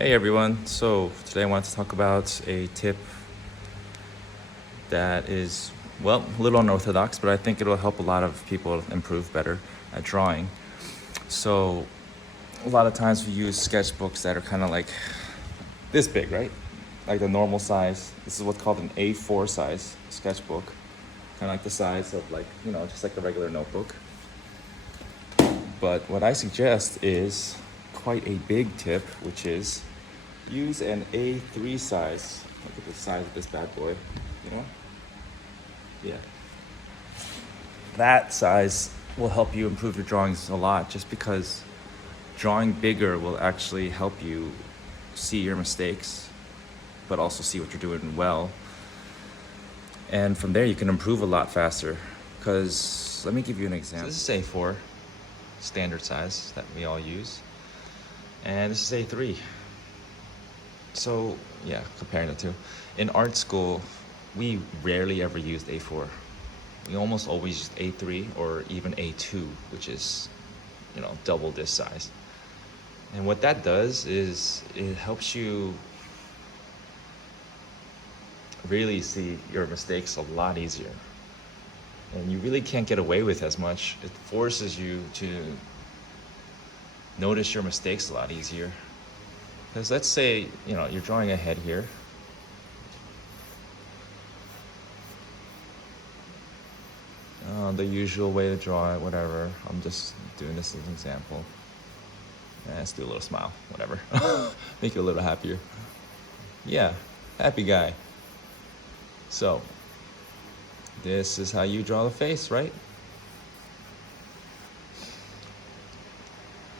Hey everyone, so today I want to talk about a tip that is, well, a little unorthodox, but I think it'll help a lot of people improve better at drawing. So, a lot of times we use sketchbooks that are kind of like this big, right? Like the normal size. This is what's called an A4 size sketchbook. Kind of like the size of just like a regular notebook. But what I suggest is quite a big tip, which is use an A3 size. Look at the size of this bad boy, you know? Yeah. That size will help you improve your drawings a lot just because drawing bigger will actually help you see your mistakes, but also see what you're doing well. And from there, you can improve a lot faster. Because let me give you an example. So this is A4, standard size that we all use. And this is A3. So, yeah, comparing the two. In art school, we rarely ever used A4. We almost always used A3 or even A2, which is, double this size. And what that does is it helps you really see your mistakes a lot easier. And you really can't get away with as much. It forces you to notice your mistakes a lot easier. Because let's say, you're drawing a head here. The usual way to draw it, whatever. I'm just doing this as an example. Let's do a little smile, whatever. Make it a little happier. Yeah, happy guy. So, this is how you draw the face, right?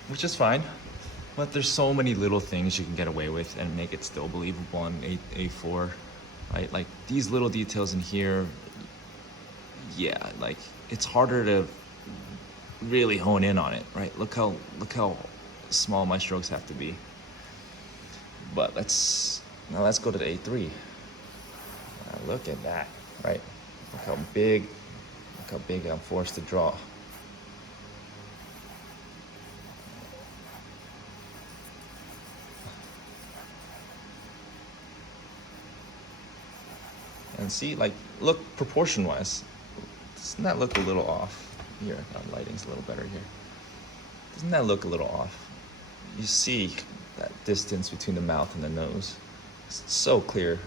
Which is fine. But there's so many little things you can get away with and make it still believable on A4, right? Like these little details in here, yeah, like it's harder to really hone in on it, right? Look how small my strokes have to be. But let's go to the A3. Look at that, right? Look how big I'm forced to draw. And see, like, look proportion-wise. Doesn't that look a little off? Here, lighting's a little better here. Doesn't that look a little off? You see that distance between the mouth and the nose. It's so clear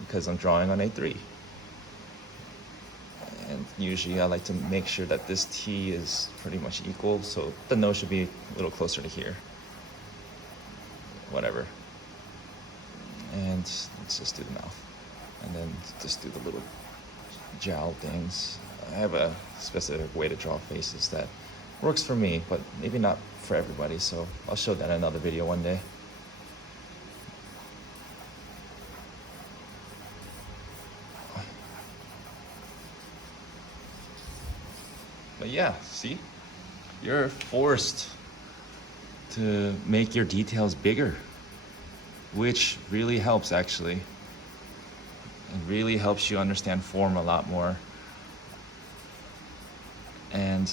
because I'm drawing on A3. And usually I like to make sure that this T is pretty much equal, so the nose should be a little closer to here. Whatever. And let's just do the mouth. And then just do the little jowl things. I have a specific way to draw faces that works for me, but maybe not for everybody, so I'll show that in another video one day. But yeah, see? You're forced to make your details bigger, which really helps actually. It really helps you understand form a lot more. And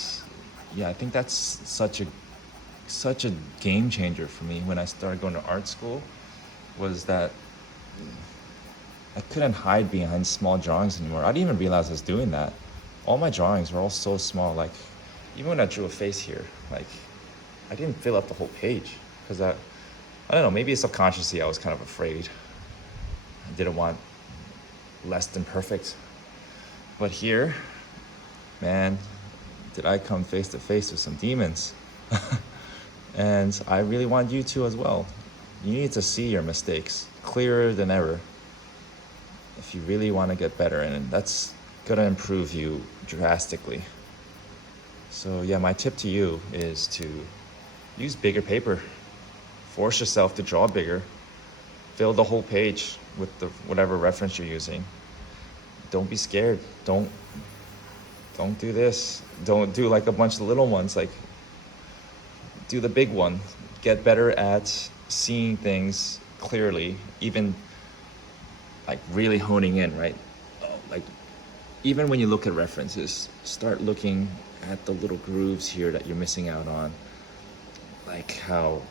yeah, I think that's such a game changer for me when I started going to art school, was that I couldn't hide behind small drawings anymore. I didn't even realize I was doing that. All my drawings were all so small. Like, even when I drew a face here, like, I didn't fill up the whole page because I don't know, maybe subconsciously I was kind of afraid. I didn't want less than perfect. But here, man, did I come face to face with some demons. And I really want you to as well. You need to see your mistakes clearer than ever if you really want to get better, and that's gonna improve you drastically. So yeah, my tip to you is to use bigger paper. Force yourself to draw bigger. Fill the whole page with whatever reference you're using. Don't be scared. Don't do this. Don't do like a bunch of little ones. Like, do the big one. Get better at seeing things clearly, even like really honing in, right? Like, even when you look at references, start looking at the little grooves here that you're missing out on. Like how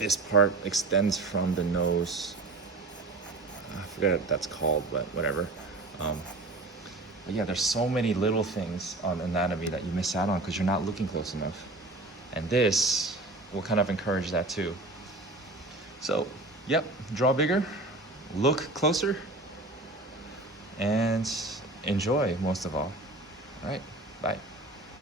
this part extends from the nose. I forget what that's called, but whatever. But yeah, there's so many little things on anatomy that you miss out on because you're not looking close enough. And this will kind of encourage that too. So, yep, draw bigger, look closer, and enjoy most of all. All right, bye.